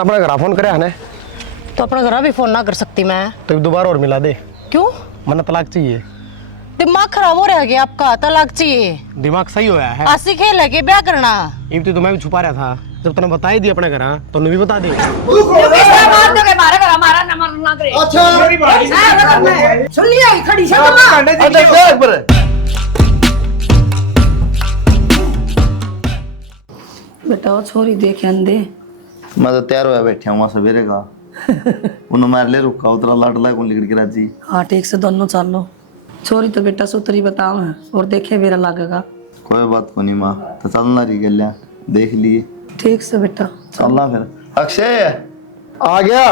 अपना घर फोन करे है तो अपना घर भी फोन ना कर सकती मैं। तो दोबारा और मिला दे। क्यों? मना तलाक चाहिए। दिमाग खराब हो रहा है आपका? तलाक चाहिए? दिमाग सही होया है। आसी खेल है के ब्याह करना। इब तो मैं भी छुपा रहा था, जब तूने बता ही दिया अपने घर तो भी बता दे। सुन लिया खड़ी से बेटा छोरी देखे अंधे। मैं तो तैयार होया बैठा हूँ सवेरे का। उन्होंने मार ले रुका उतरा लाडला कौन लिखड़ के राजी। हाँ ठीक से दोनों चालो। छोरी तो बेटा सुतरी बताओ है और देखे मेरा लगेगा। कोई बात को नहीं माँ, तो चलना रही गलिया देख लिए। ठीक से बेटा चलना फिर। अक्षय आ गया।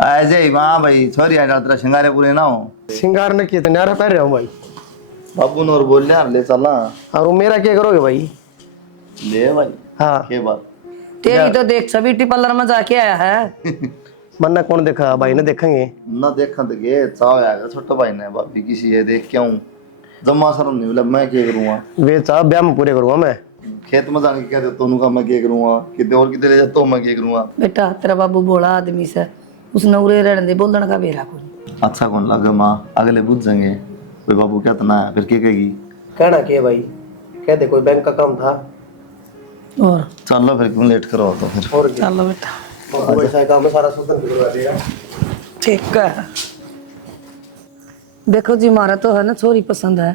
आ जाए वहाँ भाई छोरी आ तेरा श्रृंगारे पूरे ना हो। सिंगार ने किया न्यारा पहन रहा हूँ भाई। बाबू ने और बोल लिया ले चलना। और वो मेरा क्या करोगे भाई? ले भाई। हाँ के बात तेरी तो देख ब्यूटी पार्लर में जाके आया है। मन्ना कौन देखा? भाई ने देखेंगे ना देखा तो गे चाव आएगा छोटा भाई ने भाभी किसी है देख के आऊँ जमा शर्म नहीं मतलब मैं क्या करूँगा। वे चाह ब्याह में पूरे करूँगा मैं। खेत में जाने के क्या देता हूँ का मैं क्या करूँगा, कितने और कितने ले जाता हूँ मैं क्या करूँगा। बेटा तेरा बाबू बोला आदमी से उसने उरे रहने दे बोलने का बेरा को। अच्छा कौन लगा माँ अगले बुझ जाएंगे कोई बाबू क्या तना है फिर क्या कहेगी। कहना क्या भाई? कह दे कोई बैंक का काम था। और चलो फिर क्यों लेट करो तो फिर। और चलो बेटा वैसा काम है सारा सुतन करवा देगा। ठीक है। देखो जी मारा तो है ना छोरी पसंद है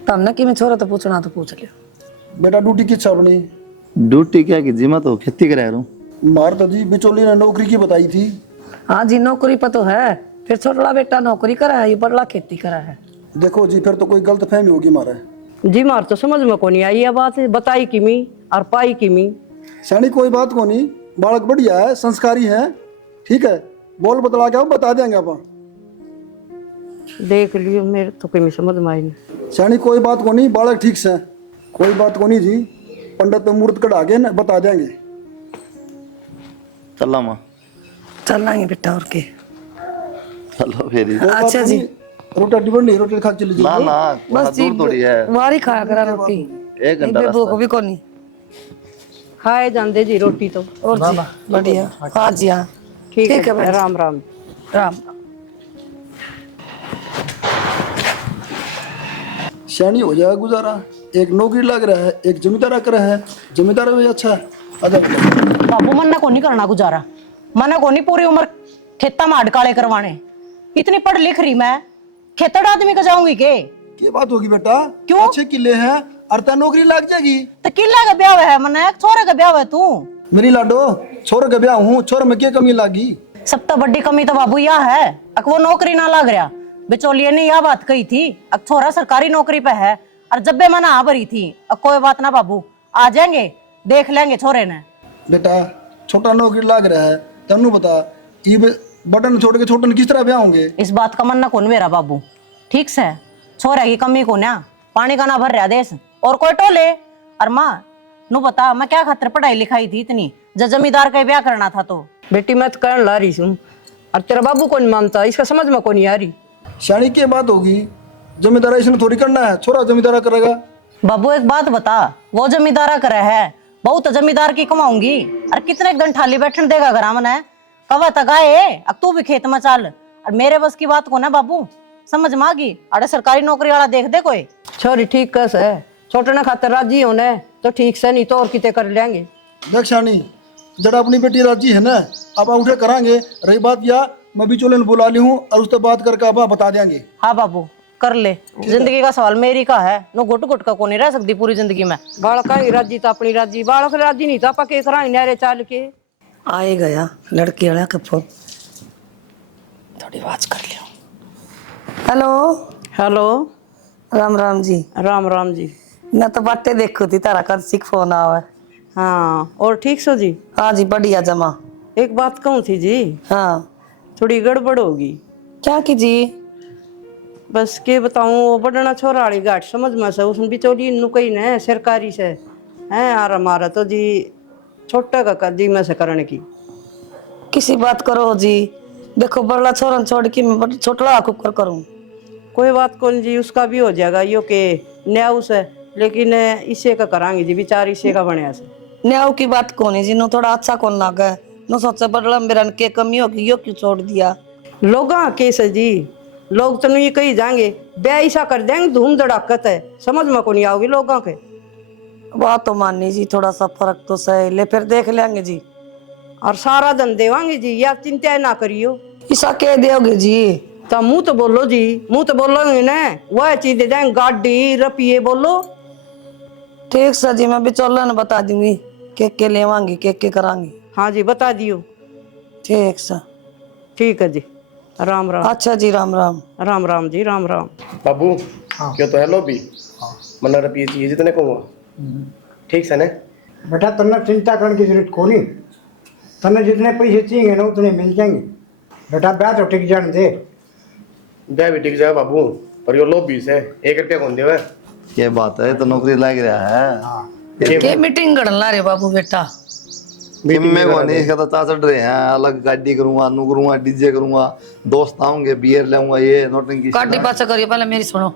तब ना कि मैं छोरा तो पूछना तो पूछ लियो। बेटा ड्यूटी की छावनी ड्यूटी क्या की जी मैं तो खेती करा रहा हूँ। मार तो जी बिचौली ने नौकरी की बताई थी। हाँ जी नौकरी पर तो है फिर छोटा बेटा नौकरी करा है ये बड़ा खेती करा है। देखो जी फिर तो कोई गलत फहमी होगी मारा। जी मार तो समझ में को नहीं आई ये बात बताई किमी और पाई किमी। सैनी कोई बात को नहीं बालक बढ़िया है संस्कारी है ठीक है बोल बतला के आओ बता देंगे आप। देख लियो मेरे तो कोई समझ में आई नहीं। सैनी कोई बात को नहीं बालक ठीक से कोई बात को नहीं जी पंडित मुहूर्त कढ़ा के न बता देंगे। चला माँ चलेंगे बेटा और के। चलो फिर ही। अच्छा जी रोटी डिबड़ नहीं रोटी खा के चली ना जाओ। ना बस जी दूर थोड़ी है मारी खाया करा रोटी 1 घंटा भूख रास्ता। भी कोनी। खाए जाते जी रोटी तो। और जी बढ़िया। हाँ जी हाँ ठीक है भाई। राम राम राम। सैनी हो जाएगा गुजारा। एक नौकरी लग रहा है एक जमींदारा कर रहा है जमींदारा भी अच्छा है। आजा बेटा। बाबू मन्ना को नहीं करना गुजारा। मना को नहीं पूरी उम्र खेता में अड़काले करवाने। इतनी पढ़ लिख रही मैं खेतड़ आदमी का जाऊंगी के बात होगी बेटा क्यों? अच्छे किले हैं अर्ता नौकरी लग जाएगी। तो किला का ब्याह है मना छोरे का ब्याह है तू। मेरी लाडो छोरे का ब्याह हूँ छोरे में क्या कमी लागी। सब तो बड़ी कमी तो बाबू यह है अक वो नौकरी ना लग रहा। बिचौलिए ने यह बात कही थी अक छोरा सरकारी नौकरी पे है और जब बे मना आ भरी थी अब कोई बात ना बाबू आ जाएंगे देख लेंगे छोरे ने। बेटा छोटा नौकरी लग रहा है तनु बता ये बटन छोड़ के छोटन किस तरह ब्याह होंगे। इस बात का मन ना कौन मेरा बाबू ठीक से छोरा की कमी को ना पानी का ना भर रहा देश और कोई टोले। और माँ नु बता मैं क्या खातिर पढ़ाई लिखाई थी इतनी जब जमींदार का ब्याह करना था तो। बेटी मैं तो कहने ला रही हूँ और तेरा बाबू को नहीं मानता इसका समझ में को नहीं आ रही। शानी की बात होगी जमींदारा इसने थोड़ी करना है छोरा जमींदारा करेगा। बाबू एक बात बता वो जमींदारा करे है बहुत तो जमींदार की कमाऊंगी और कितने दिन ठाली बैठन देगा घर में कवा तगाए अब तू भी खेत में चल और मेरे बस की बात को ना बाबू समझ में आ गई। अरे सरकारी नौकरी वाला देख दे कोई। छोरी ठीक कस है छोटे ने खातर राजी होने तो ठीक से नहीं तो और किते कर लेंगे। देख शानी जरा अपनी बेटी राजी है ना अब उठे करांगे। रही बात या मैं भी चोले बुला ली हूँ और उससे बात करके अब बता देंगे। हाँ बाबू कर ले जिंदगी का सवाल मेरी का है नो गुट गुट का को नहीं रह सकती पूरी जिंदगी में। बालक ही राजी तो अपनी राजी बालक राजी नहीं तो आप के करा नहरे चाल के आए गया लड़की वाला का फोन थोड़ी आवाज कर लियो। Hello hello Ram Ram ji. राम राम जी। मैं तो बाटे देखो थी तारा कद सिख फोन आवा। हाँ और ठीक सो जी। हाँ जी बढ़िया जमा। एक बात कहूँ थी जी। हाँ थोड़ी गड़बड़ होगी। क्या की जी? बस के बताऊँ वो बड़ना छोरा वाली गाठ समझ में से उसने बिचौली नुकई ने सरकारी से है और हमारा तो जी छोटा का जी में से करने की किसी बात करो जी। देखो बड़ा छोरन छोड़ के मैं छोटा कुकर करूँ। कोई बात कौन जी उसका भी हो जाएगा यो के न्याऊ से लेकिन इसे का करांगे जी विचार इसे का बनया से। न्याऊ की बात कौन है जी नो थोड़ा अच्छा कौन लागे न सोचा बड़ा मेरा के कमी होगी, यो क्यों छोड़ दिया? लोगा केस है जी, लोग तो ये कही जाएंगे ब्याह ऐसा कर देंगे धूम धड़ाकत है, समझ में को नहीं आओगी लोगों के। बात तो मानी जी, थोड़ा सा फर्क तो सही ले, फिर देख लेंगे जी। और सारा धन देवांगे जी, या चिंता ना करियो। ऐसा कह दोगे जी? तो मुंह तो बोलो जी, मुंह तो बोलोगे ना, वह चीज दे देंगे, गाड़ी रुपये बोलो। ठीक सर जी, मैं बिचौलन बता दूंगी के लेवांगी के करांगी। हाँ जी बता दियो। ठीक सर। ठीक है जी, राम राम। अच्छा जी, राम राम। राम राम जी, राम राम। बाबू क्यों तो हेलो भी मना रुपये चाहिए जितने कहूँगा, ठीक से ना? बेटा तन्ने चिंता करने की जरूरत को नहीं, तन्ने जितने पैसे चाहिए ना उतने मिल जाएंगे। बेटा ब्याह तो टिक जाने दे। ब्याह भी टिक जाए बाबू, पर यो लो 20 है, 1 रुपया कौन देवे? ये बात है, तो नौकरी लग रहा है। के मीटिंग गड़ला रे बाबू बेटा? मैं को नहीं कहता, चा चढ़ रहे हैं, अलग गाड़ी करूंगा, नू करूंगा, डीजे करूंगा, दोस्त आऊंगे, बियर लाऊंगा, ये नोटिंग गाड़ी पाछा करिए, पहले मेरी सुनो।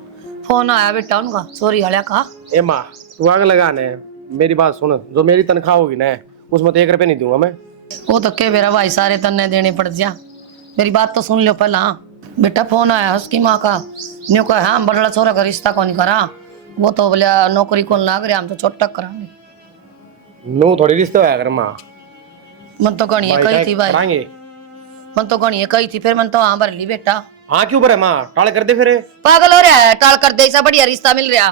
फोन आया बेटा उनका, सॉरी हल्या का। ए माँ तू आग लगाने, मेरी बात सुन, जो मेरी तनख्वाह होगी ना उसमें तो 1 रुपया नहीं दूंगा मैं। वो तो के मेरा भाई सारे तन्ने देने पड़ जा, मेरी बात तो सुन लो पहला। बेटा फोन आया उसकी माँ का, न्यू कहा हाँ बड़ा छोरा का रिश्ता कौन करा, वो तो बोले नौकरी कौन लाग रहा, हम तो छोटा करांगे। नो थोड़ी रिश्ते होया कर माँ, मन तो गणी कही थी भाई, कराएंगे। मन तो गणी कही थी, फिर मन तो हाँ भर ली बेटा। हाँ क्यों भरे माँ, टाल कर दे फिर। पागल हो रहा है, टाल कर दे, ऐसा बढ़िया रिश्ता मिल रहा।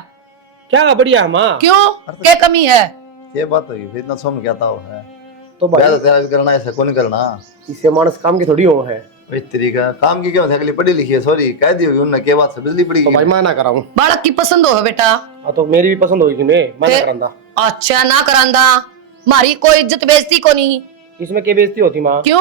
क्या बढ़िया है माँ, क्यों क्या कमी है? ये बात होगी, फिर इतना सोम क्या था है, तो ब्याह भाई तो तेरा भी करना, ऐसा कौन करना? इससे मानस काम की थोड़ी हो है। भाई तरीका काम की क्यों थे, अगली पढ़ी लिखी है, सॉरी कह दी होगी उनने, के बात से बिजली पड़ी तो भाई मैं ना कराऊं। बालक की पसंद हो बेटा। हाँ तो मेरी भी पसंद होगी मैं ना फिर- करांदा। अच्छा ना करांदा, मारी कोई इज्जत बेइज्जती को नहीं। इसमें क्या बेइज्जती होती माँ? क्यों?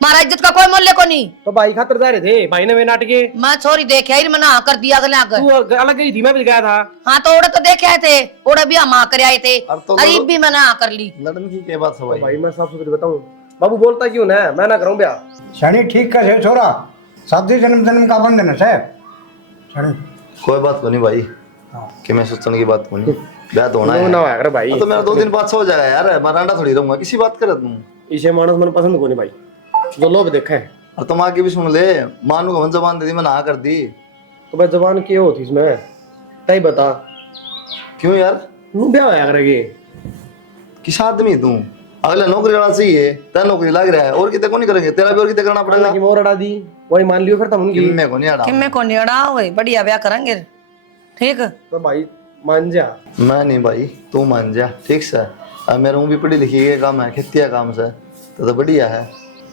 मारा इज्जत का कोई मूल्य को नहीं। तो भाई खातर जा रहे थे, भाई ने वे नाटके, मैं छोरी देखे ही मना कर दिया अगले आकर। तू अलग गई थी, मैं भी गया था। हाँ तो ओड़े तो देखे आए थे, ओड़े भी हम कर आए थे, अब तो अरीब भी मना कर ली। लड़न की क्या बात है भाई? भाई मैं साफ सुथरी बताऊं, बाबू बोलता क्यों ना मैं ना कराऊं ब्याह। शनि ठीक का है छोरा, शादी जन्म जन्म का बंधन है साहब। शनि कोई बात को नहीं भाई, कि मैं सोचने की बात को नहीं, ब्याह तो होना है। ना होया कर भाई, तो मेरा 2 दिन बाद हो जाएगा यार, मैं रांडा थोड़ी रहूंगा, किसी बात कर तू। इसे मानस मन पसंद को नहीं भाई, जो लोग देखा है। और तुम आगे भी सुन ले, मानू को जबान दे दी, मैं ना कर दी। तो भाई जबान की होती इसमें, तय बता क्यों यार? तू ब्याह होया करेगी? किस आदमी तू? अगला नौकरी करना चाहिए, तेरा नौकरी लग रहा है, और कितने को नहीं करेंगे, तेरा भी और कितने करना पड़ेगा। की मोर अड़ा दी, वही मान लियो फिर तुम उनकी। मैं को नहीं अड़ा, कि मैं को निड़ा हुए बढ़िया ब्याह करेंगे, ठीक? तो भाई मान जा। मैं नहीं भाई, तू मान जा, ठीक से। अब मेरा भी पढ़ी लिखी के काम है, खेती का काम से, तो बढ़िया है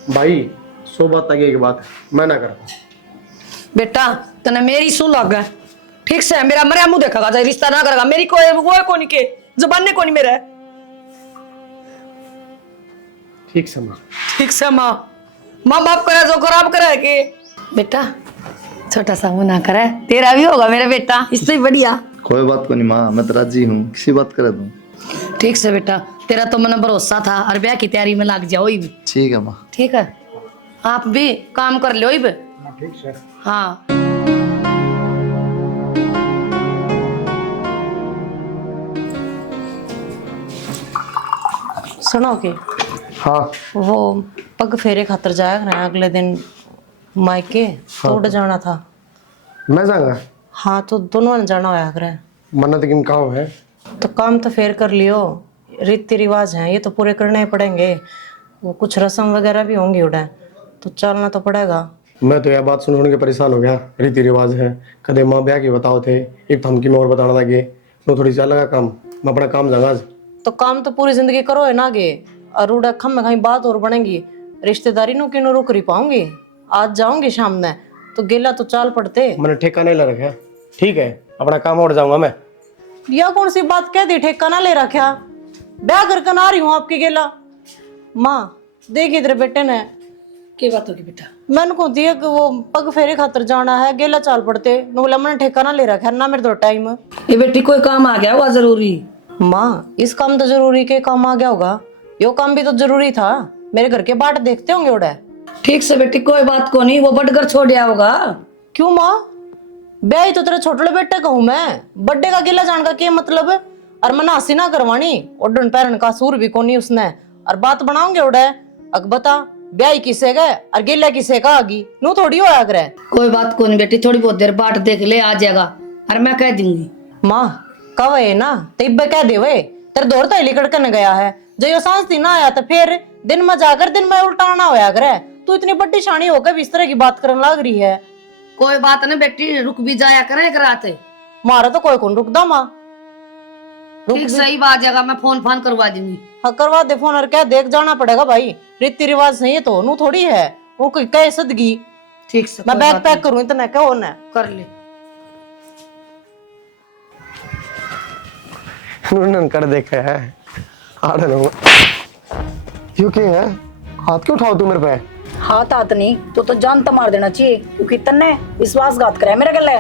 भाई। 100 बात आगे की बात मैं ना करता। बेटा तने मेरी सुन लग गया, ठीक से? मेरा मरिया मुंह देखेगा, चाहे रिश्ता ना करेगा, मेरी कोई वो को नहीं के जबान ने को नहीं मेरा। ठीक से माँ, ठीक से माँ, माँ बाप करे जो खराब करे के बेटा, छोटा सा मुंह ना करे, तेरा भी होगा मेरा बेटा, इससे बढ़िया। कोई बात को नहीं माँ, मैं तो राजी हूँ, किसी बात करे तू। ठीक से बेटा, तेरा तो मन भरोसा था, और ब्याह की तैयारी में लग जाओ भी। ठीक है माँ। ठीक है, आप भी काम कर लो भी। ठीक सर। हाँ सुनो के हाँ वो पग फेरे खातर जाया ना अगले दिन मायके, तो उड़ जाना था। मैं जाऊंगा। हाँ तो दोनों ने जाना होया करे। मन्नत किम काम है, तो काम तो फेर कर लियो, रीति रिवाज हैं ये तो पूरे करने ही पड़ेंगे, वो कुछ रस्म वगैरह भी होंगी उड़े, तो चलना तो पड़ेगा। मैं तो यह बात सुन के परेशान हो गया। रीति रिवाज है, कदे माँ ब्याह की बताओ थे, एक थमकी में और बताना लगे, तो थोड़ी चल लगा काम, मैं अपना काम जाऊंगा आज। तो काम तो पूरी जिंदगी करो है ना आगे, और उड़ा खम में कहीं बात और बनेगी, रिश्तेदारी नु किनो रुक रही पाऊंगी। आज जाऊंगी शाम में तो गेला तो चाल पड़ते। मैंने ठेका नहीं ले रखा, ठीक है अपना काम और जाऊंगा मैं। यह कौन सी बात कह दी, ठेका ना ले रखा, ब्याह करके ना रही हूँ आपकी गेला। माँ देखी तेरे बेटे ने क्या बात होगी बेटा? मैंने को दिया कि वो पग फेरे खातर जाना है, गेला चाल पड़ते, बोला मैंने ठेका ना ले रखा ना मेरे तो टाइम। ये बेटी कोई काम आ गया हुआ जरूरी? माँ इस काम तो जरूरी के काम आ गया होगा, यो काम भी तो जरूरी था, मेरे घर के बाट देखते होंगे उड़ा। ठीक से बेटी कोई बात को नहीं, वो बटकर छोड़ दिया होगा। क्यों माँ, ब्याह तो तेरे छोटे बेटे का हूँ मैं, बड्डे का गिला जान का क्या मतलब है? और मना हंसी ना करवानी, ओडन पैरन का सूर भी कोनी उसने, और बात बनाओगे उड़े अक बता ब्याह किसे गए और गेला किसे का आगी नू थोड़ी होया करे। कोई बात को नहीं बेटी, थोड़ी बहुत देर बाट देख ले, आ जाएगा। अरे मैं कह दूंगी। माँ कव है ना तिब्बे कह दे वे तेरे दौर तो लिकड़कन गया है जो यो सांस दिन आया तो फिर दिन में जाकर दिन में उल्टाना होया करे। तू इतनी बड़ी शानी होकर इस तरह की बात करने लग रही है। कोई बात नहीं बेटी, रुक भी जाया करे कराते। मारा तो कोई कौन रुकदा माँ। ठीक सही बात जगह मैं फोन करवा दूंगी। हाँ करवा दे फोन और क्या देख जाना पड़ेगा भाई, रीति रिवाज नहीं है तो नू थोड़ी है वो कोई कह सदगी। ठीक से मैं बैग पैक करूँ इतना क्या होना है। कर ले। उन्होंने कर देखा है आड़े लोग यू क्या है, हाथ क्यों उठाओ तू मेरे पे। हाथ नहीं तो जान तो मार देना चाहिए क्योंकि तन्ने विश्वासघात करे मेरे गले।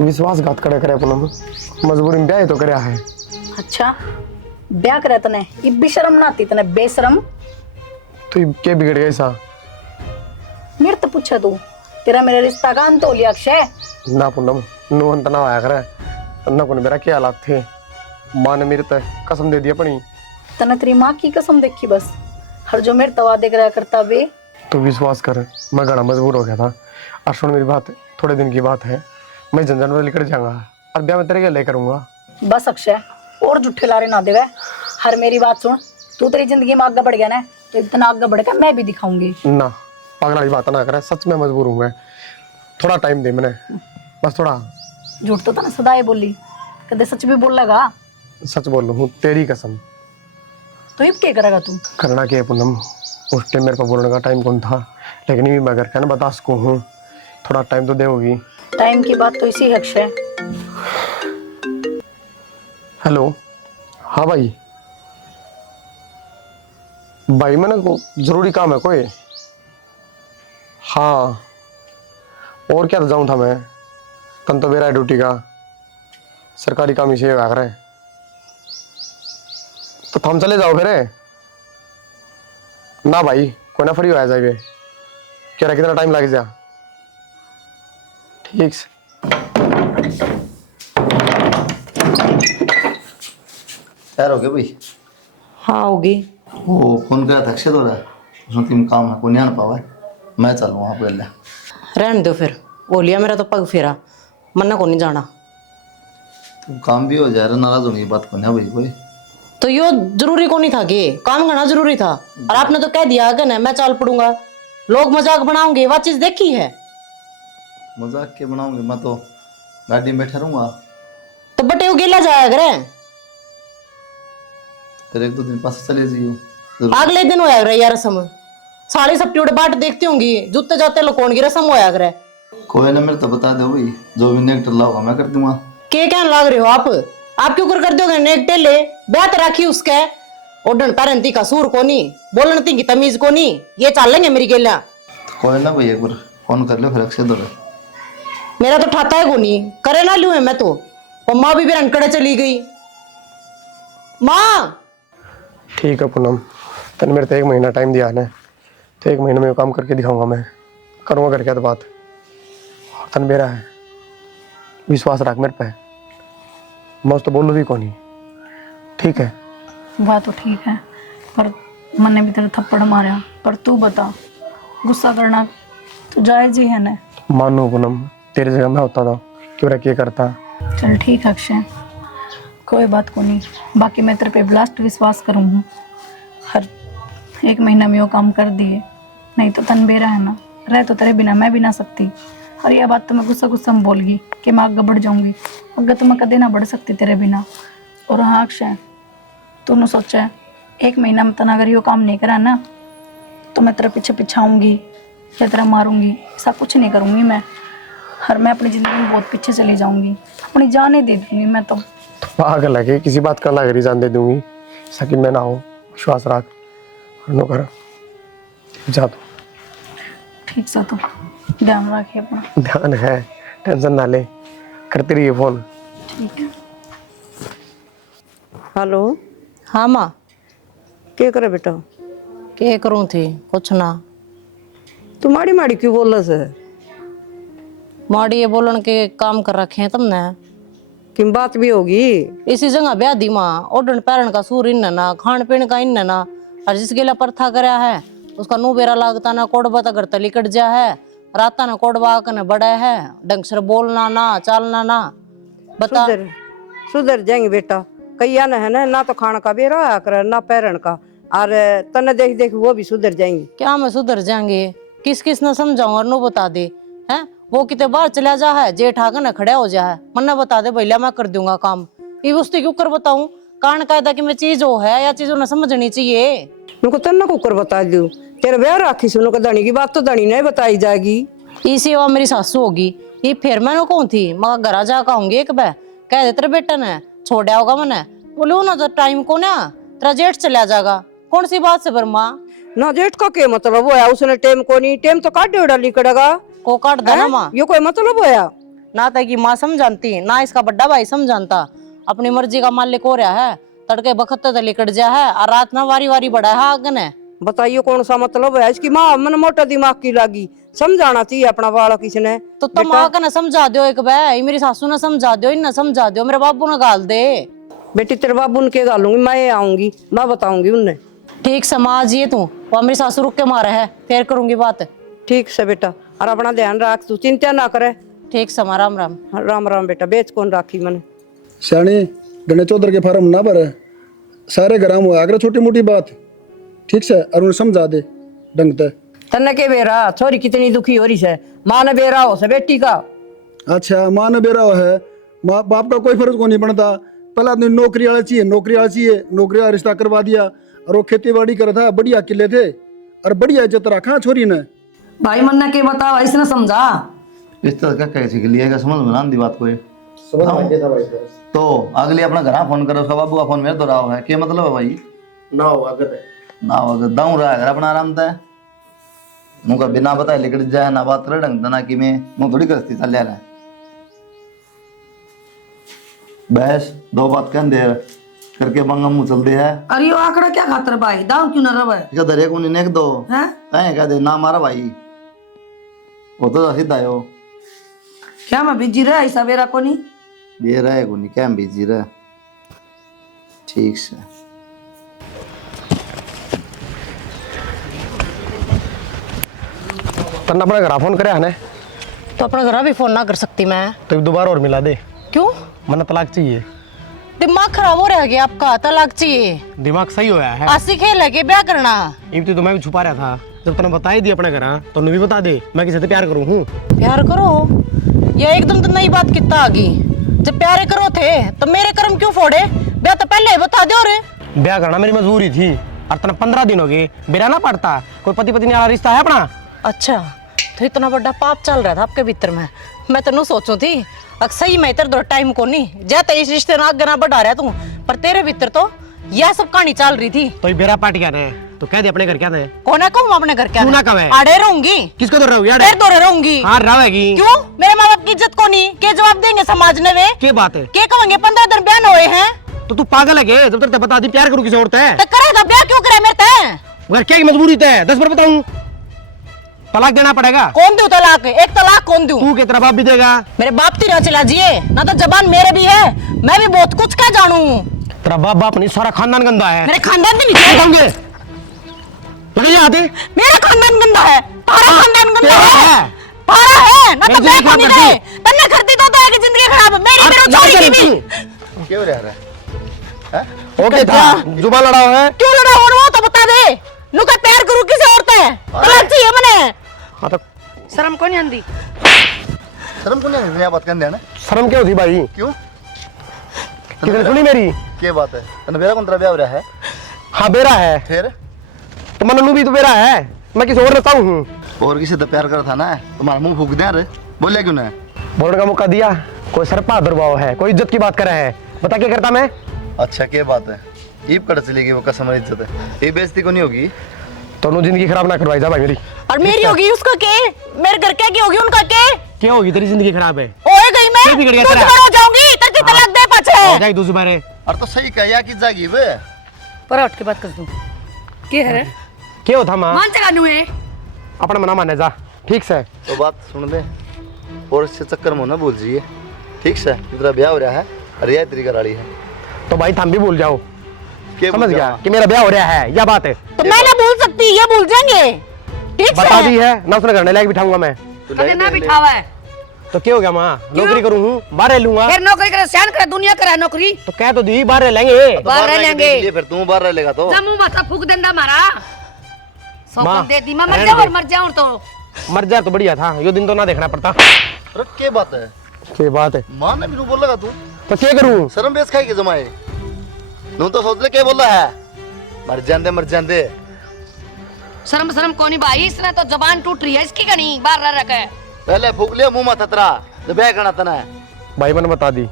विश्वासघात करे पूनम, मजबूरी में ब्याह तो करया है। अच्छा ब्याह करे तने ये भी शर्म ना आती तने बेशरम। तो ये क्या बिगड़ गया सा। मेरे तो पूछा तू तेरा मेरा रिश्ता का अंत हो लिया अक्षय। ना पूनम नु अंत ना आया करे तन्ना को मेरा क्या हालात थे। माँ ने मेरे तक कसम दे दी अपनी। तने तेरी माँ की कसम देखी बस, हर जो मेरे तवा देख रहा करता वे। तो विश्वास कर मैं घना मजबूर हो गया था। और सुन मेरी बात, थोड़े दिन की बात है, मैं झंझट में लेकर जाऊंगा और ब्याह में तेरे क्या ले करूंगा। बस अक्षय और झूठे लारे ना देवे। हर मेरी बात सुन, तू तेरी जिंदगी में आगे बढ़ गया ना तो इतना आगे बढ़ गया मैं भी दिखाऊंगी। ना पागल वाली बात ना करे, सच में मजबूर हूँ मैं। थोड़ा टाइम दे मैंने बस थोड़ा। झूठ तो ना सदाए बोली, कदे सच भी बोल लगा। सच बोल रहा हूँ तेरी कसम। तो अब क्या करेगा तू। करना क्या है पूनम, उस टाइम मेरे पास बोलने का टाइम कौन था, लेकिन भी मैं घर का ना बता सकूँ हूँ। थोड़ा टाइम तो देगी। टाइम की बात तो इसी है अक्षय। हेलो हाँ भाई, भाई मैंने को जरूरी काम है कोई। हाँ और क्या जाऊँ था मैं, तन तो मेरा ड्यूटी का सरकारी काम इसे आ रहा है। तो हम चले जाओ फिर। ना भाई कोई ना फ्री हो जाए कह रहा कितना टाइम लग जा। ठीक से तैयार हो गया भाई। हाँ होगी। वो फोन करा था अक्षय तो रहा, उसमें तीन काम है, कोई नहीं आना पावा, मैं चलूँ वहाँ पे। रहने दो फिर, बोलिया मेरा तो पग फेरा, मन्ना को नहीं जाना। तो काम भी हो जा रहा, नाराज होने की बात को नहीं भाई कोई। तो यो जरूरी को नहीं था कि काम करना जरूरी था और आपने तो कह दिया कि ना मैं चाल पड़ूंगा, लोग मजाक बनाओगे, वो चीज देखी है। मजाक के बनाऊंगे, मैं तो गाड़ी में बैठा रहूंगा। तो बटे वो गिला जाया करे, फिर एक दो दिन पास चले जाइयो। अगले दिन होया करे यार रसम, साड़ी सप्टी उड़े बाट देखती होंगी, जूते जाते लकोण की रसम होया करे। कोई ना मेरे तो बता दो भाई, जो भी नेक टल्ला होगा मैं कर दूंगा। के क्या लाग रहे हो आप क्यों कर दोगे नेक टेले, ब्याह राखी उसके ओडन पैरंती का सूर को नहीं, बोलने की तमीज को नहीं, ये चाल लेंगे मेरी गेला। तो कोई ना भाई एक बार फोन कर लो फिर अक्षय दो। मेरा तो ठाता है को नहीं करे ना लू है मैं तो, और माँ भी रनकड़े चली गई। माँ ठीक है पूनम, तने मेरे तो 1 महीना टाइम दिया है ना, तो 1 महीने में वो काम करके दिखाऊंगा मैं, करूँगा करके तो बात। तन मेरा है, विश्वास रख मेरे पे, मैं तो बोलूँ भी कौन ही। ठीक है बात तो ठीक है पर मैंने भी तेरा थप्पड़ मारा, पर तू बता गुस्सा करना तो जायज ही है ना। मानो पूनम तेरी जगह मैं होता था क्यों रह क्या करता। चल ठीक है अक्षय, कोई बात को नहीं, बाकी मैं तेरे पे ब्लास्ट विश्वास करूँगी। हर 1 महीना में वो काम कर दिए, नहीं तो तन बेरा है ना, रह तो तेरे बिना मैं भी ना सकती। और यह बात तो मैं गुस्सा में बोल गई कि मैं आगे बढ़ जाऊंगी, आगे तो मैं कदे ना बढ़ सकती तेरे बिना। और हाँ अक्षय, तूने सोचा है 1 महीना में तना अगर ये काम नहीं करा ना तो मैं तेरे पीछे पीछे आऊँगी या तेरा मारूंगी, ऐसा कुछ नहीं करूँगी मैं। हर मैं अपनी ज़िंदगी में बहुत पीछे चली जाऊँगी, अपनी जान ही दे दूँगी मैं तो। पागल है किसी बात का लग रही जान दे दूंगी, ऐसा कि मैं ना हो, विश्वास रख और नो कर जा। तो ठीक सा तो ध्यान रखिए अपना। ध्यान है, टेंशन ना ले, करती रहिए फोन। ठीक है। हेलो हाँ माँ क्या करे बेटा। के करूँ थी कुछ ना। तू माड़ी माड़ी क्यों बोल रहा है। माड़ी ये बोलन के काम कर रखे हैं तुमने, कि बात भी होगी। इसी जगह ब्याह दी माँ, ओडन पैरन का सूर इन ना, खान पीन का इन ना, और जिस गेला प्रथा कराया है उसका नू बेरा लागता ना कोड़बा अगर तली कट जा है राता ना कोड़बा कने बड़ा है ढंग से बोलना ना चालना ना बता। सुधर सुधर जाएंगे बेटा, कई ना है ना तो खाना का बेरा आया कर ना पैरन का, और तने देख देख वो भी सुधर जाएंगे। क्या मैं सुधर जाएंगे, किस किस ने समझाऊं और नो बता दे हैं। वो कितने बाहर चला जा है जेठ आकर ना खड़ा हो जा है मन बता दे भैया मैं कर दूंगा काम। ये उससे क्यों कर बताऊं कारण कायदा कि मैं चीज हो है या चीज उन्हें समझनी चाहिए। उनको तन्ना कुकर बता दू तेरे ब्याह राखी सुनो का धनी की बात तो धनी नहीं बताई जाएगी। इसी वो मेरी सासू होगी ये फिर मैं कौन थी मैं घर जा कहूंगी एक बार कह दे तेरे बेटा ने छोड़ा होगा मैंने बोले ना तो टाइम को ना तेरा जेठ चला जाएगा कौन सी बात से बर्मा ना जेठ का क्या मतलब होया, उसने टेम को नहीं टेम तो काट डेड़ा लिकड़ेगा को काट देना माँ ये कोई मतलब होया। ना था कि माँ समझाती ना इसका बड़ा भाई समझाता अपनी मर्जी का मालिक हो रहा है तड़के बखत तो लिकट जा है और रात ना वारी वारी बड़ा है आगन है। बताइए कौन सा मतलब है इसकी माँ मन मोटा दिमाग की लागी समझाना चाहिए अपना बालक किसने। तो तुम आकर ना समझा दो एक बार मेरी सासू ने समझा दो इन समझा दो मेरे बाबू ने गाल दे। बेटी तेरे बाबू ने के गालूंगी मैं आऊंगी मैं बताऊंगी उन्हें। ठीक समाज ये तू वो मेरी सासू रुक के मारा है फिर करूंगी बात। ठीक से बेटा और अपना ध्यान रख तू चिंता ना करे। ठीक समा राम राम। राम राम बेटा बेच कौन राखी मैंने। सियाणी गणेश चौधरी के फार्म ना भरे सारे ग्राम हुआ अगर छोटी मोटी बात ठीक से और उन्हें समझा दे ढंग से। तन्ने के बेरा छोरी कितनी दुखी हो रही है माँ ने बेरा हो से बेटी का। अच्छा माँ ने बेरा है माँ बाप का कोई फर्ज को नहीं पड़ता। पहला आदमी नौकरी वाला चाहिए नौकरी वाला रिश्ता करवा दिया और वो खेती बाड़ी कर था बढ़िया किले थे और बढ़िया इज्जत रखा छोरी ने। भाई मन्ना के बताओ इसने समझा इस तरह का कैसे के लिए समझ में ना आंदी बात कोई समझ में गया था भाई तो अगले अपना घर फोन करो उसका बाबू का फोन मेरे तो रहा है क्या मतलब है भाई ना हो अगर है ना अगर दाऊ रहा है घर अपना आराम था मुझे बिना बताए लिकट जाए ना बात रहे ढंग ना कि मैं मुँह थोड़ी करती चल रहा है बहस दो बात कह दे करके बंगा मुँह चल दे है। अरे वो आंकड़ा क्या खातर भाई दाव क्यों न रहा है इसका दरिया को नहीं दो हैं कहें कह दे ना मारा भाई वो तो सीधा है वो क्या मैं बिजी रहा ऐसा बेरा को नहीं ये रहे को नहीं क्या बिजी रहे ठीक से। तन्ना अपना घर फोन करे है ना तो अपना घर भी फोन ना कर सकती मैं तो दोबारा और मिला दे क्यों मन तलाक चाहिए। दिमाग खराब हो रहा है आपका तलाक चाहिए दिमाग सही होया है आसी खेल है कि ब्याह करना। इम्ति तो मैं भी छुपा रहा था जब तूने बता ही दिया अपने घर तो भी बता दे मैं किसी से प्यार करूँ हूँ। प्यार करो ये एकदम तो नई बात कितना आ गई जब प्यारे करो थे तो मेरे कर्म क्यों फोड़े ब्याह तो पहले ही बता दो रे। ब्याह करना मेरी मजबूरी थी और तना 15 दिन हो गए बेरा ना पड़ता कोई पति पत्नी वाला रिश्ता है अपना। अच्छा तो इतना बड़ा पाप चल रहा था आपके भीतर में मैं तो नहीं सोचू थी सही में इधर टाइम को नहीं जाता इस रिश्ते ना आगे ना बढ़ा रहा तू पर तेरे भीतर तो यह सब कहानी चल रही थी। तो ये बेरा पार्टी क्या है तो कह दे अपने घर क्या है कौन है कहूँ अपने घर क्या तू ना कहे आड़े रहूंगी किसको तो रहोगी फिर तो रहूंगी हाँ रहेगी क्यों मेरे माँ बाप की इज्जत को नहीं के जवाब देंगे समाज ने वे क्या बात है के कहेंगे 15 दिन ब्याह हुए हैं तो तू पागल है क्या जब तक बता दी प्यार करूँ किसी और है तो करेगा ब्याह क्यों करे मेरे ते घर क्या की मजबूरी है 10 बार बताऊं तलाक देना पड़ेगा। कौन दूं तलाक एक तलाक कौन दूं तू कितना बाप भी देगा मेरे बाप तेरा चला जिए ना तो जबान मेरे भी है मैं भी बहुत कुछ क्या जानू तेरा बाप बाप नहीं सारा खानदान गंदा है। मेरे खानदान में भी होंगे लगे आते मेरा खानदान गंदा है तारा खानदान गंदा तेरा है है। तारा है ना तो मेरी मैं जिंदगी नहीं खराब दे तन्ने करती तो आगे जिंदगी खराब मेरी मेरे छोरी की भी क्यों रह रहा है ओके था जुबान लड़ा है क्यों लड़ा हो वो तो बता दे नुका प्यार करूं किसी और से तलाक चाहिए मने। हाँ तो शर्म को नहीं आंदी शर्म को नहीं नया बात करने ना शर्म क्यों थी भाई क्यों कितने सुनी मेरी क्या बात है तने बेरा कौन तेरा ब्याह हो रहा है हाँ बेरा है फिर तो मनू भी तो बेरा है मैं किसी और रहता हूँ और किसी तो प्यार कर था ना तुम्हारा मुंह फूक दे रे बोले क्यों ना बोलने का मौका दिया कोई सर पर दुर्भाव है कोई इज्जत की बात कर रहा है बता क्या करता मैं। अच्छा क्या बात है ईब कट चलेगी वो कसम इज्जत है ये बेइज्जती को नहीं होगी तो जिंदगी खराब ना करवाई जा भाई मेरी और मेरी होगी उसका के मेरे घर क्या होगी उनका के क्या होगी तेरी जिंदगी खराब है ओए गई मैं फिर बिगड़ गया दूसरी तेरा। बार हो जाऊंगी तेरी तलाक दे पाछे हो जाएगी दूसरी बार और तो सही कह या कि जागी बे पर उठ के बात कर तू के है क्या होता माँ मान जगा नु है अपना मना माने जा ठीक से तो बात सुन दे और इससे चक्कर में ना भूल जाइए ठीक से तेरा ब्याह हो रहा है और यह तेरी घरवाली है तो भाई थम भी भूल जाओ क्या समझ भूल गया जाओ? कि मेरा ब्याह हो रहा है या बात है तो तो मैं ना भूल सकती, ये भूल जाएंगे। ठीक बता से दी है ना, उसने घर लायक बिठाऊंगा मैं। तू कदे ना बिठावा है तो क्या हो गया माँ, नौकरी करूँ हूँ, बाहर रह लूंगा। फिर नौकरी करे सहन करे दुनिया करे नौकरी तो कह तो दी बाहर रह लेंगे। बाहर रह लेंगे फिर तू बाहर रह लेगा तो जमू माथा फूक देंदा मारा माँ, सौंपन दे दी मैं मर रहने जाऊं दे। और मर जाऊं तो मर जाए तो बढ़िया था, यो दिन तो ना देखना पड़ता। अरे क्या बात है, क्या बात है, मां ने भी नू बोलेगा तू तो क्या करूँ? शर्म बेस खाई के जमाए नू तो सोच ले क्या बोल रहा है, मर जांदे शर्म शर्म कोनी भाई, इसने तो जबान टूट रही है इसकी कनी बाहर रह रखे पहले फूक लिया मुंह माथा तेरा जब बैग गणा तना है। भाई मैंने बता दी,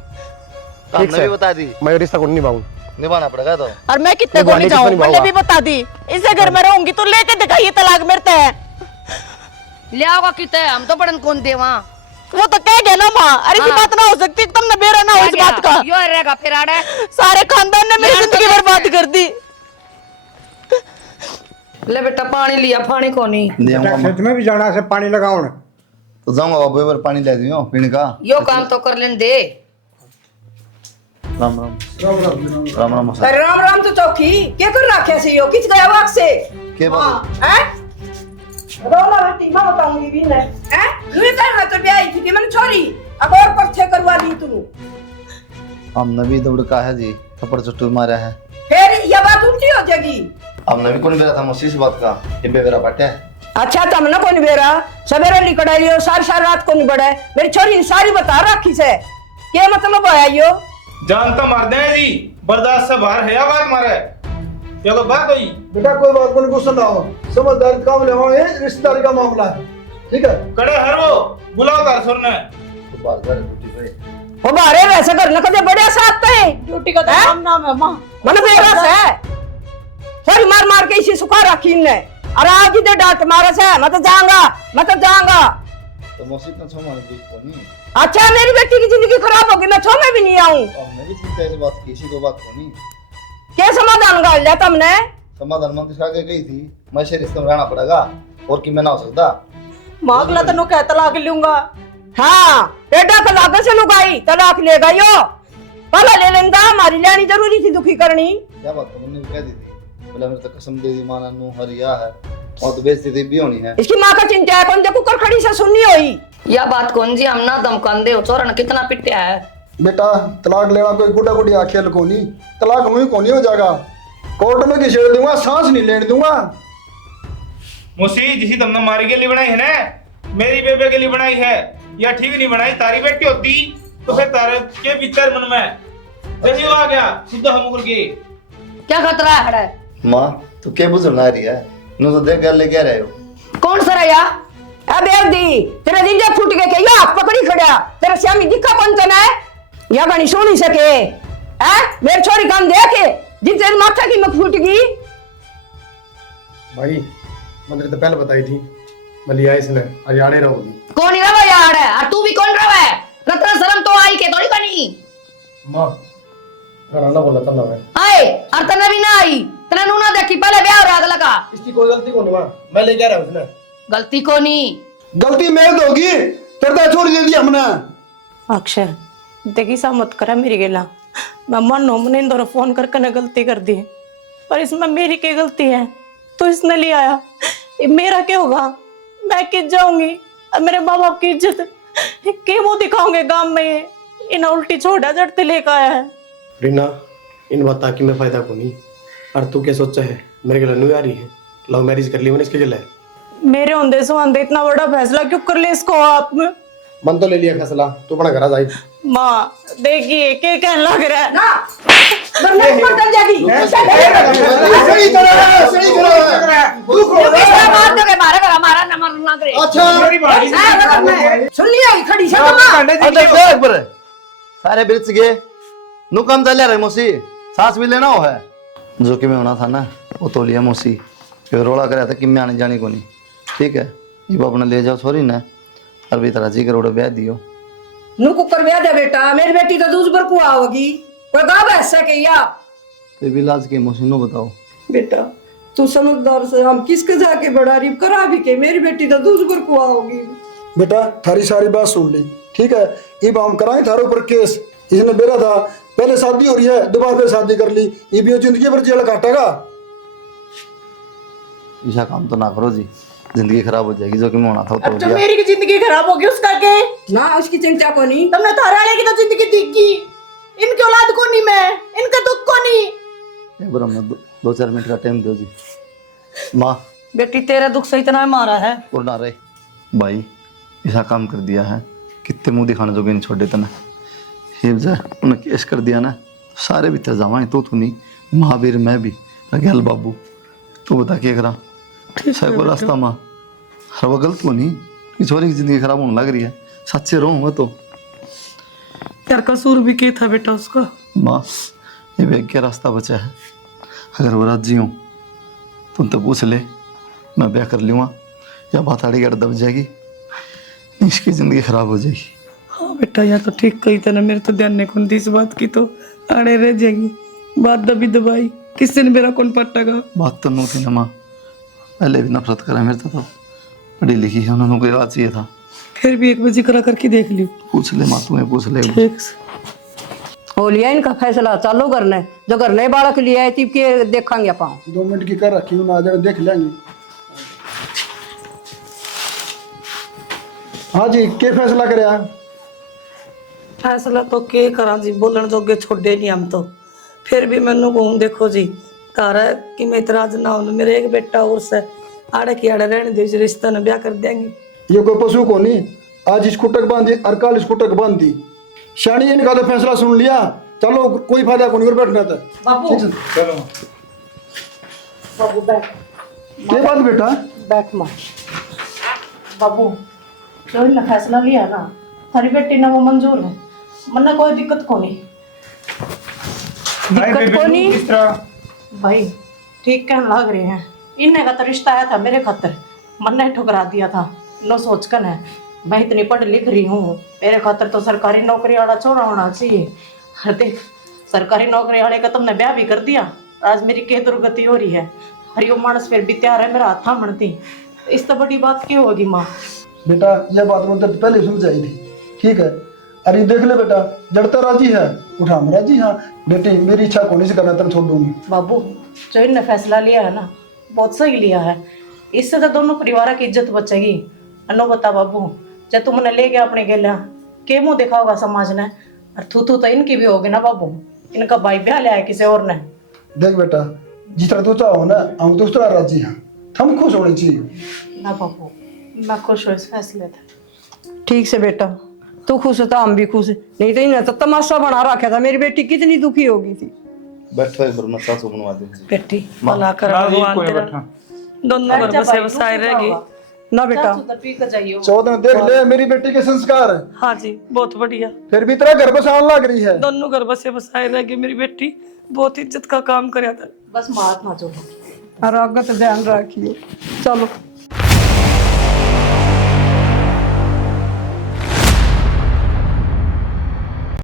हमने भी बता दी, मैं रिश्ता को नहीं निभाऊं। निभाना पड़ेगा तो। और मैं कितने को निभाने नहीं कितना जाऊं, निभाऊंगा? मैंने भी बता दी, इसे घर में रहूंगी तो लेके दिखाइए तलाक मेरे है। ले आओगा किते हम तो पढ़न कौन दे वहां वो तो कह गया ना माँ, अरे ऐसी हाँ। बात ना हो सकती, तुमने बेरा ना हो इस बात का। यो रहेगा फिर आड़े सारे खानदान ने मेरी जिंदगी बर्बाद कर दी। ले बेटा पानी लिया, पानी कोनी दियाऊंगा खेत में भी जाना से पानी लगाओ ना। तो जाऊंगा बाबू एक बार पानी ले दियो पीने का। यो काम तो कर लेन दे। राम राम राम राम मौसा। राम राम तो चौकी क्या कर रखे से यो किस गया वाक से के बात हैं रोला बेटी मैं बताऊंगी भी ने हैं नुई कर तो ब्याह थी कि मैंने छोरी अब और परछे करवा दी तू हमने भी दौड़ का है जी, थप्पड़ चट्टू मारा है। फिर ये बात उल्टी हो जाएगी। हमने भी कौन बेरा था मुझसे इस बात का, ये बेरा बाटे। अच्छा तम ना कौन बेरा सवेरे लिकड़ा लियो सारी सारी रात को नहीं बढ़े मेरी छोरी ने सारी बता रखी से क्या मतलब है यो जान तो मार दे जी, बर्दाश्त से बाहर है या बात मारे क्या कोई बात हुई? बेटा कोई बात को नहीं गुस्सा ना हो, समझदार काम ले ये रिश्तेदारी का मामला है, ठीक है। कड़े हर वो बुलाओ तार सुरने तो बात कर ड्यूटी पे वो बारे वैसे कर न कदे बड़े साथ पे ड्यूटी का तो नाम है माँ। मन बेरा से सारी मार मार के इसी सुखा रखी ने और आज इधर डांट मारे से मैं तो जाऊंगा तो मौसी तो छोमा ने को नहीं। अच्छा मेरी बेटी की जिंदगी खराब होगी मैं छो में भी नहीं आऊं हमने भी चिंता इस बात की, किसी को बात को नहीं। क्या समाधान कर लिया तुमने समाधान मंत्री से आगे गई थी, मैं से रिश्ते में रहना पड़ेगा और कि मैं ना हो सकता। माँ अगला तेनों कह तलाक लूंगा। हाँ बेटा तलाक से लुगाई तलाक लेगा यो पहला ले लेंदा हमारी लेनी जरूरी थी दुखी करनी क्या बात तुमने भी कह दी थी, बोला मेरे तो कसम दे दी माना नू हरिया है और तो बेइज्जती थी भी होनी है। इसकी माँ का चिंता है कौन देखो कर खड़ी से सुननी होई या बात कौन जी हम ना धमकान दे चोरन कितना पिटिया है। बेटा तलाक लेना कोई गुड्डा गुड़िया खेल को नहीं, तलाक हुई को नहीं हो जाएगा, कोर्ट में घिसेड़ दूंगा, सांस नहीं लेने दूंगा। मुसी जिसी तुमने मारी के लिए बनाई है ना, मेरी बेबे के लिए बनाई है या ठीक नहीं बनाई, तारी बेटी होती तो फिर तारे के भीतर मन में जैसे आ गया शुद्ध हम के क्या खतरा है माँ तो क्या बुझना रही है, नू तो देख गल लेके आ रहे हो। कौन सर या अब दी तेरे दिन जब फूट गए क्या हाथ पकड़ी खड़ा तेरे श्यामी दिखा कौन तना है या गणी सुनी सके हैं मेरी छोरी काम देखे जिनसे माथा की मत फूट गई भाई मैंने तो पहले बताई थी, मैं लिया इसने हरियाणे रहोगी। कौन रवा यार है और तू भी कौन रवा है, कतरा शर्म तो आई के थोड़ी कनी माँ घर आना बोला था ना मैं, आए और तने भी ना आई तने नू ना देखी पहले ब्याह हो रहा अगला का इसकी कोई गलती को नहीं माँ, मैं लेके आ रहा हूँ उसने। गलती को नहीं गलती मेरे तो होगी, तेरे तो छोड़ दी हमने। अक्षय देखी सा मत करा मेरी गेला, मैं मनो मनिंदर फोन करके ने गलती कर दी पर इसमें मेरी क्या गलती है, तो इसने ले आया, ये मेरा क्या होगा, मैं किस जाऊंगी और मेरे माँ बाप की इज्जत के वो दिखाओगे गांव में, इन्हें उल्टी छोड़ा जड़ते लेकर आया है। रीना इन बता कि मैं फायदा को नहीं, और तू क्या सोचा है मेरे गला नहीं आ रही है, लव मैरिज कर ली मैंने इसके गला मेरे होंदे सुहांदे इतना बड़ा फैसला क्यों कर ले इसको आप? मन तो ले लिया फैसला, तू अपना घर आ जाए। माँ देखिए क्या कहने लग रहा है ना बर्बाद मत कर जाएगी सही करा तू खोल मार दोगे मारा नंबर ना करे। अच्छा सुन लिया खड़ी से मां सारे ब्रिज गए नू काम चल रहा है मौसी, सांस भी लेना हो है जो कि मैं होना था ना वो तो लिया मौसी, फिर रोड़ा कराया था कि मैं आने जाने को नहीं, ठीक है ये अपना ले जाओ छोरी ना और भी तरह जी करोड़ ब्याह दियो नु कुकर ब्याह दे बेटा मेरी बेटी तो दूज पर कुआ होगी कोई गाँव ऐसा कहिया तो भी लाज के मौसी नो बताओ बेटा तू समझदार से हम किसके जाके बड़ा रीब करा भी के मेरी बेटी तो दूज पर कुआ होगी बेटा थारी सारी बात सुन ली, ठीक है। अब हम कराएं थारे ऊपर केस, इसने बेरा था पहले शादी हो रही है दोबारा फिर शादी कर ली, ये भी जिंदगी भर जेल काटेगा। ऐसा काम तो ना करो जी, जिंदगी खराब हो जाएगी। जो कि मैं होना था वो तो हो गया। मेरी की जिंदगी खराब होगी उसका के ना उसकी चिंता को नहीं। तुमने थारे वाले की तो जिंदगी दिखी, इनकी औलाद को नहीं, मैं इनका दुख को नहीं। ये ब्रो मैं 2-4 मिनट का टाइम दो जी। माँ बेटी तेरा दुख सही इतना मारा है। और ना रहे भाई, ऐसा काम कर दिया है, कितने मुंह दिखाने जोगे नहीं छोड़े तना। ये उन्हें केस कर दिया ना, सारे भीतर जावा तो नहीं, महावीर मैं भी गैल बाबू, तू बता क्या करा सही को रास्ता माँ। हर वो गलत को नहीं कि छोरी की जिंदगी खराब होने लग रही है, सच्चे रहूंगा तो। तेरा कसूर भी क्या था बेटा उसका? माँ ये वेग क्या रास्ता बचा है, अगर वो राजी हूँ तुम तो पूछ ले, मैं ब्याह कर लूँगा या बात आड़ी गड़ दब जाएगी, इसकी जिंदगी खराब हो जाएगी। हाँ बेटा यहाँ तो ठीक कही था ना, मेरे तो ध्यान नहीं खुंदी इस बात की, तो आड़े रह जाएगी बात दबी दबाई, किससे ने मेरा कौन पट्टागा। बात तो नू थी ना माँ, पहले भी नफरत करा मेरे तो पढ़ी लिखी है, उन्होंने कोई राज चाहिए था। फिर भी एक बजे करा करके देख ली। पूछ ले माँ, तुम्हें पूछ ले। ठीक हो लिया इनका फैसला, चालू करने जो घर नए बालक लिया है तिप के देखेंगे अपन। 2 मिनट की कर रखी हूँ ना, आ जाए देख लेंगे। हाँ जी, क्या फैसला करे? फैसला तो के करा जी, बोलन जोगे छोड़े नहीं हम तो। फिर भी मैनू कहूँ देखो जी, तारा कि मैं इतराज ना हो, मेरे एक बेटा और से आड़े की आड़े रहने दे, रिश्ता न ब्याह कर देंगे। ये कोई पशु को नहीं, आज इसको टक बांधी और कल इसको टक बांधी। शानी इनका तो फैसला सुन लिया, चलो कोई फायदा को नहीं और बैठना था। बाबू चलो बाबू बैठ, क्या बात बेटा? बैठ माँ। बाबू जो इन्होंने फैसला लिया ना, थारी बेटी ना वो मंजूर है, मन्ना कोई दिक्कत को नहीं। दिक्कत को नहीं। किस तरह भाई ठीक कहने लग रहे हैं, इन्हें का तो रिश्ता आया था मेरे खातर, मन्ने ठुकरा दिया था। नो सोच कर है, मैं इतनी पढ़ लिख रही हूँ, मेरे खातर तो सरकारी नौकरी वाला छोरा होना चाहिए। हर देख सरकारी नौकरी वाले का तुमने ब्याह भी कर दिया, आज मेरी क्या दुर्गति हो रही है। हरिओ मानस फिर भी तैयार है मेरा हाथ थामती, इस तो बड़ी बात क्यों होगी माँ? बेटा यह बात मुझे तो पहले समझाई थी, ठीक है? अरे देख ले बेटा, जड़ता राजी है उठा हम राजी। हाँ बेटी, मेरी इच्छा को नहीं से करना, तुम छोड़ दूंगी। बाबू जो इनने फैसला लिया है ना, बहुत सही लिया है, इससे तो दोनों परिवार की इज्जत बचेगी। अनो बता बाबू, जब तुमने ले गया अपने गेला, के मुंह दिखाओगा समाज ने, और थू थू तो इनकी भी होगी ना बाबू, इनका भाई ब्याह लिया है किसी और ने। देख बेटा, जिस तरह तू चाहो ना, हम तो उस तरह राजी हैं, हम खुश होने चाहिए। ना बाबू, मैं खुश हूँ इस फैसले से। ठीक से बेटा, तू खुश था हम भी खुश, नहीं तो इन्हें तो तमाशा बना रखा था। मेरी बेटी कितनी दुखी होगी थी। बैठो एक बार मैं सासू बनवा दूंगी। बेटी भला कर ना जी, भगवान कोई तेरा, बैठा। दोनों घर बसे बसाए रहेगी। ना बेटा पी कर जाइए। 14 देख ले मेरी बेटी के संस्कार, हाँ जी बहुत बढ़िया, फिर भी तेरा घर बसाने लग रही है। दोनों घर बसे बसाए रहेगी। मेरी बेटी बहुत इज्जत का काम कराया था। बस मात ना जोड़ो। और आगे तो ध्यान रखिए। चलो